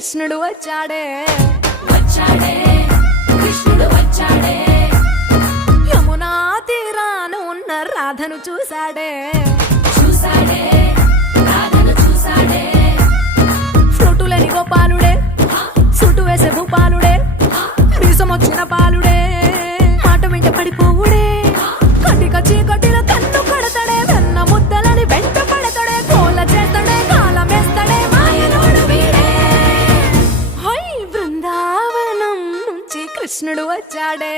కృష్ణుడు వచ్చాడే వచ్చాడే కృష్ణుడు వచ్చాడే యమునా తీరాన ఉన్న రాధను చూశాడే చూసాడే రాధను చూసాడే ఫ్రూటులని గోపాలుడే సూటు వేసే భూపాలుడే మీసమొచ్చిన పాలుడే మాట వెంట పడిపోవుడే కటిక చీకటిలో కన్ను కడతాడే వెన్న ముద్దలని వెంట పడతాడే కోల చేస్తాడే కాలమేస్తాడే మాయలోడు వీడే హై బృందావనం నుంచి కృష్ణుడు వచ్చాడే